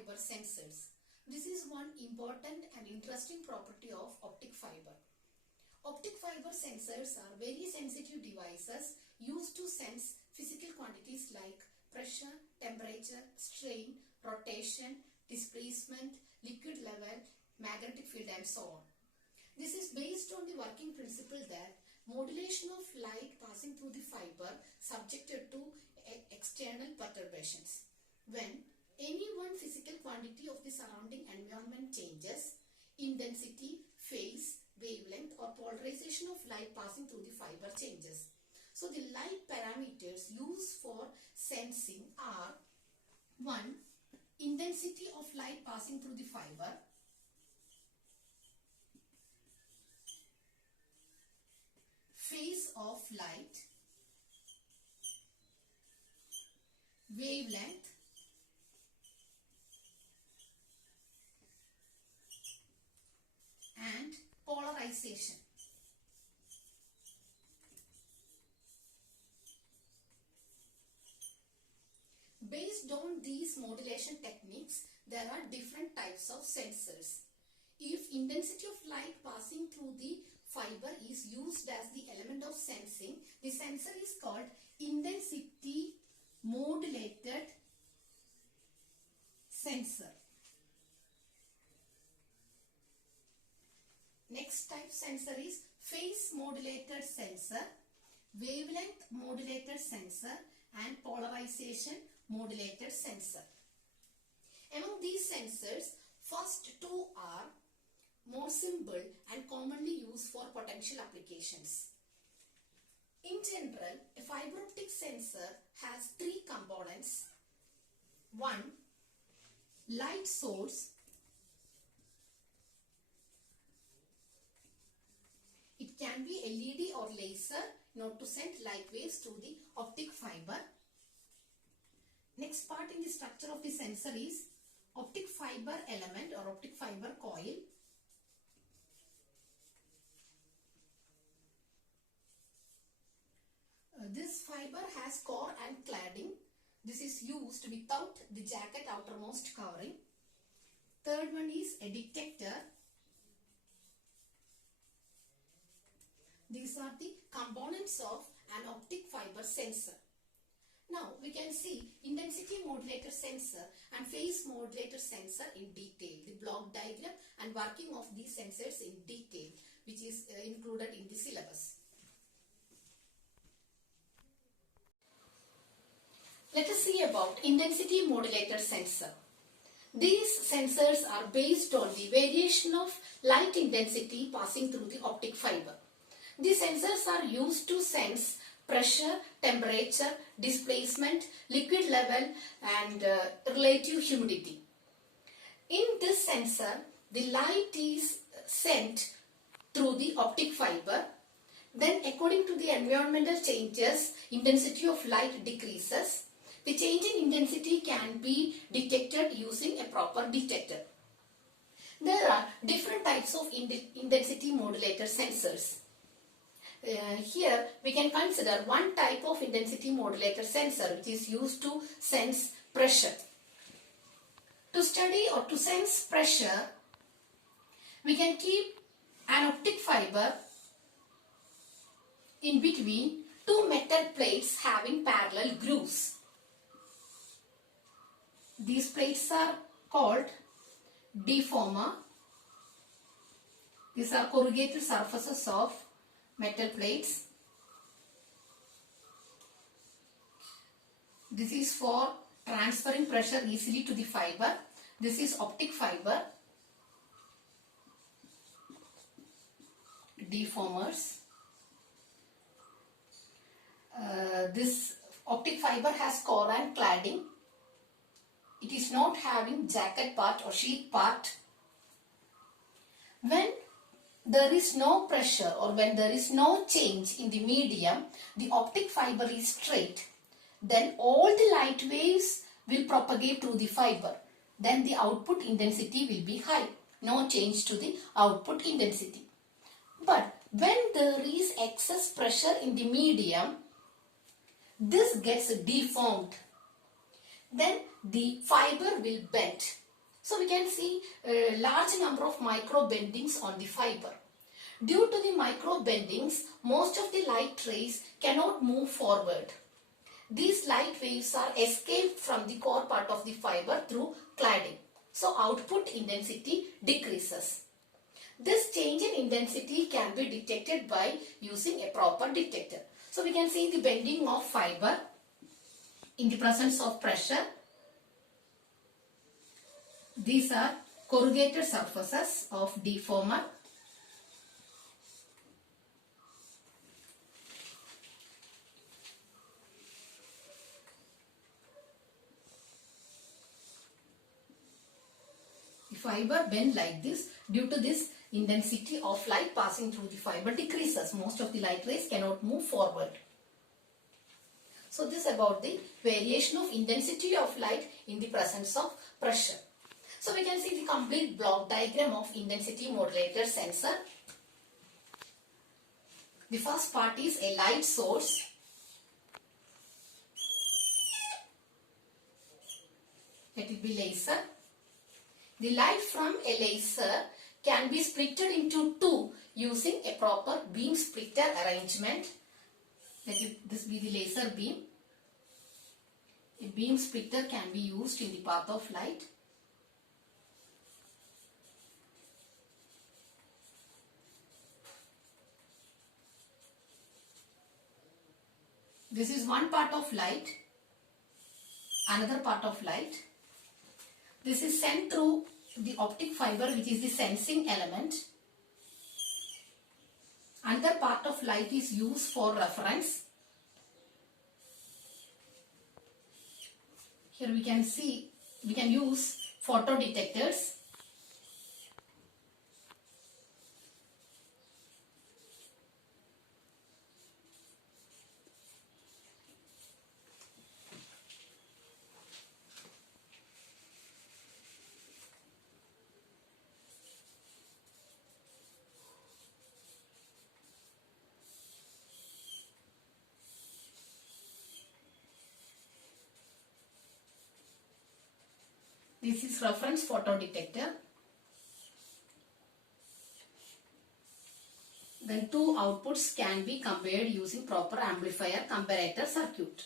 fiber sensors. This is one important and interesting property of optic fiber. Optic fiber sensors are very sensitive devices used to sense physical quantities like pressure, temperature, strain, rotation, displacement, liquid level, magnetic field and so on. This is based on the working principle that modulation of light passing through the fiber subjected to external perturbations. When any one physical quantity of the surrounding environment changes, intensity, phase, wavelength or polarization of light passing through the fiber changes. So the light parameters used for sensing are 1. Intensity of light passing through the fiber, phase of light, wavelength, and polarization. Based on these modulation techniques, there are different types of sensors. If intensity of light passing through the fiber is used as the element of sensing, the sensor is called intensity modulated sensor. Next type sensor is phase modulated sensor, wavelength modulated sensor and polarization modulated sensor. Among these sensors, first two are more simple and commonly used for potential applications. In general, a fiber optic sensor has three components. 1. Light source. It can be LED or laser in order to send light waves to the optic fiber. Next part in the structure of the sensor is optic fiber element or optic fiber coil. This fiber has core and cladding. This is used without the jacket outermost covering. Third one is a detector. These are the components of an optic fiber sensor. Now we can see intensity modulator sensor and phase modulator sensor in detail. The block diagram and working of these sensors in detail, which is included in the syllabus. Let us see about intensity modulator sensor. These sensors are based on the variation of light intensity passing through the optic fiber. These sensors are used to sense pressure, temperature, displacement, liquid level and relative humidity. In this sensor, the light is sent through the optic fiber. Then according to the environmental changes, intensity of light decreases. The change in intensity can be detected using a proper detector. There are different types of intensity modulator sensors. Here we can consider one type of intensity modulator sensor which is used to sense pressure. To study or to sense pressure, we can keep an optic fiber in between two metal plates having parallel grooves. These plates are called deformer. These are corrugated surfaces of metal plates. This is for transferring pressure easily to the fiber. This is optic fiber. Deformers. This optic fiber has core and cladding. It is not having jacket part or sheath part. When there is no pressure or when there is no change in the medium, the optic fiber is straight. Then all the light waves will propagate through the fiber. Then the output intensity will be high. No change to the output intensity. But when there is excess pressure in the medium, this gets deformed. Then the fiber will bend. So we can see a large number of micro bendings on the fiber. Due to the micro bendings, most of the light rays cannot move forward. These light waves are escaped from the core part of the fiber through cladding. So output intensity decreases. This change in intensity can be detected by using a proper detector. So we can see the bending of fiber in the presence of pressure. These are corrugated surfaces of deformer. The fiber bend like this. Due to this, intensity of light passing through the fiber decreases. Most of the light rays cannot move forward. So this is about the variation of intensity of light in the presence of pressure. So we can see the complete block diagram of intensity modulator sensor. The first part is a light source. Let it be laser. The light from a laser can be splitted into two using a proper beam splitter arrangement. Let this be the laser beam. A beam splitter can be used in the path of light. This is one part of light, another part of light. This is sent through the optic fiber, which is the sensing element. Another part of light is used for reference. Here we can see, we can use photodetectors. This is reference photodetector. Then two outputs can be compared using proper amplifier comparator circuit.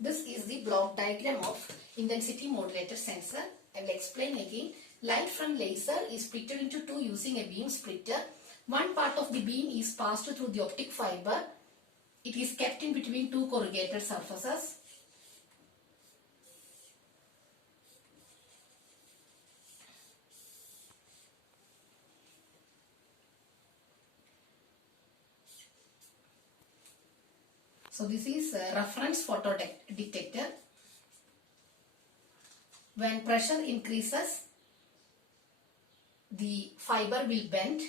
This is the block diagram of intensity modulator sensor. I will explain again. Light from laser is split into two using a beam splitter. One part of the beam is passed through the optic fiber. It is kept in between two corrugated surfaces. So this is a reference photodetector. When pressure increases, the fiber will bend.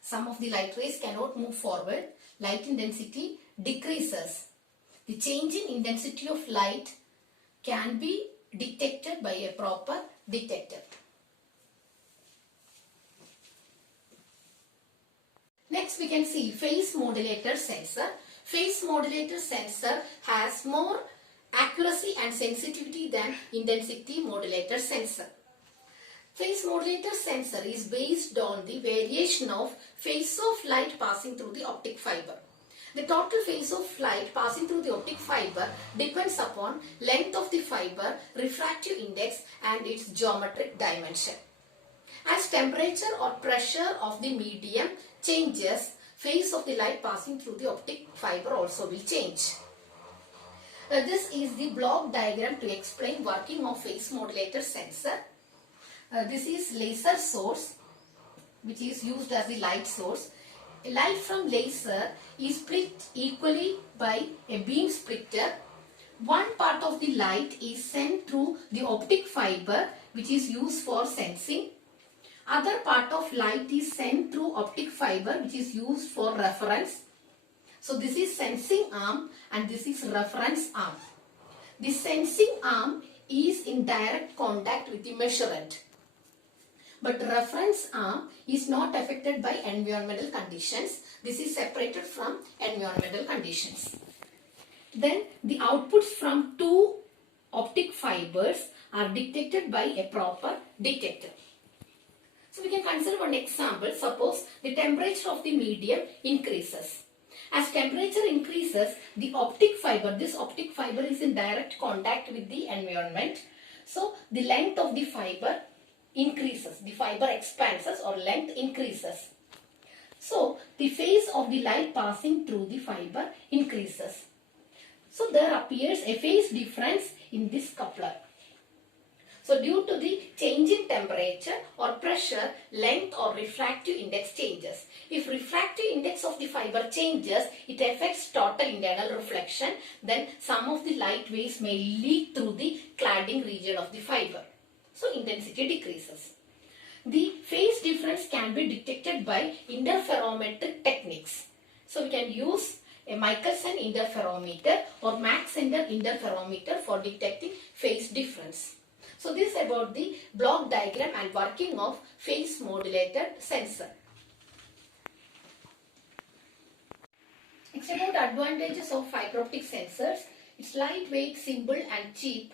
Some of the light rays cannot move forward. Light intensity decreases. The change in intensity of light can be detected by a proper detector. Next we can see phase modulator sensor. Phase modulator sensor has more accuracy and sensitivity than intensity modulator sensor. Phase modulator sensor is based on the variation of phase of light passing through the optic fiber. The total phase of light passing through the optic fiber depends upon length of the fiber, refractive index and its geometric dimension. As temperature or pressure of the medium changes, phase of the light passing through the optic fiber also will change. This is the block diagram to explain working of phase modulator sensor. This is laser source, which is used as the light source. Light from laser is split equally by a beam splitter. One part of the light is sent through the optic fiber, which is used for sensing. Other part of light is sent through optic fiber, which is used for reference. So this is sensing arm and this is reference arm. The sensing arm is in direct contact with the measurand, but reference arm is not affected by environmental conditions. This is separated from environmental conditions. Then the outputs from two optic fibers are detected by a proper detector. So we can consider one example. Suppose the temperature of the medium increases. As temperature increases, the optic fiber, this optic fiber is in direct contact with the environment. So the length of the fiber increases. The fiber expands or length increases. So the phase of the light passing through the fiber increases. So there appears a phase difference in this coupler. So due to the change in temperature or pressure, length or refractive index changes. If refractive index of the fiber changes, it affects total internal reflection. Then some of the light waves may leak through the cladding region of the fiber. So intensity decreases. The phase difference can be detected by interferometric techniques. So we can use a Michelson interferometer or Mach Center interferometer for detecting phase difference. So this is about the block diagram and working of phase modulated sensor. It's about advantages of fiber optic sensors. It's lightweight, simple and cheap.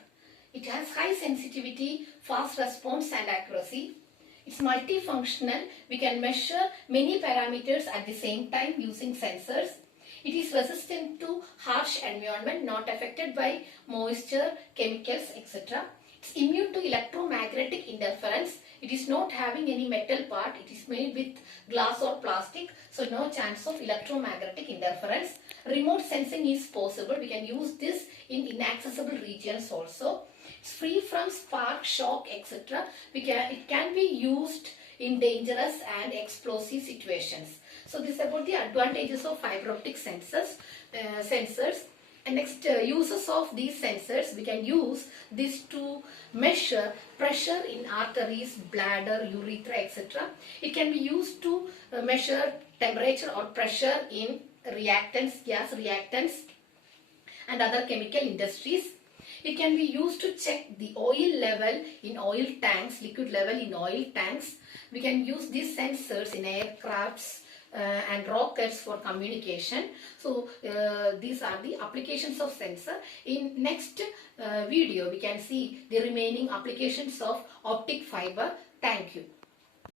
It has high sensitivity, fast response and accuracy. It's multifunctional. We can measure many parameters at the same time using sensors. It is resistant to harsh environment, not affected by moisture, chemicals, etc. It's immune to electromagnetic interference. It is not having any metal part. It is made with glass or plastic, so no chance of electromagnetic interference. Remote sensing is possible. We can use this in inaccessible regions also. It's free from spark, shock, etc. It can be used in dangerous and explosive situations. So this is about the advantages of fiber optic sensors. And next, uses of these sensors, we can use this to measure pressure in arteries, bladder, urethra, etc. It can be used to measure temperature or pressure in reactants, gas reactants and other chemical industries. It can be used to check the oil level in oil tanks, liquid level in oil tanks. We can use these sensors in aircrafts and rockets for communication. So these are the applications of sensor. In next video we can see the remaining applications of optic fiber. Thank you.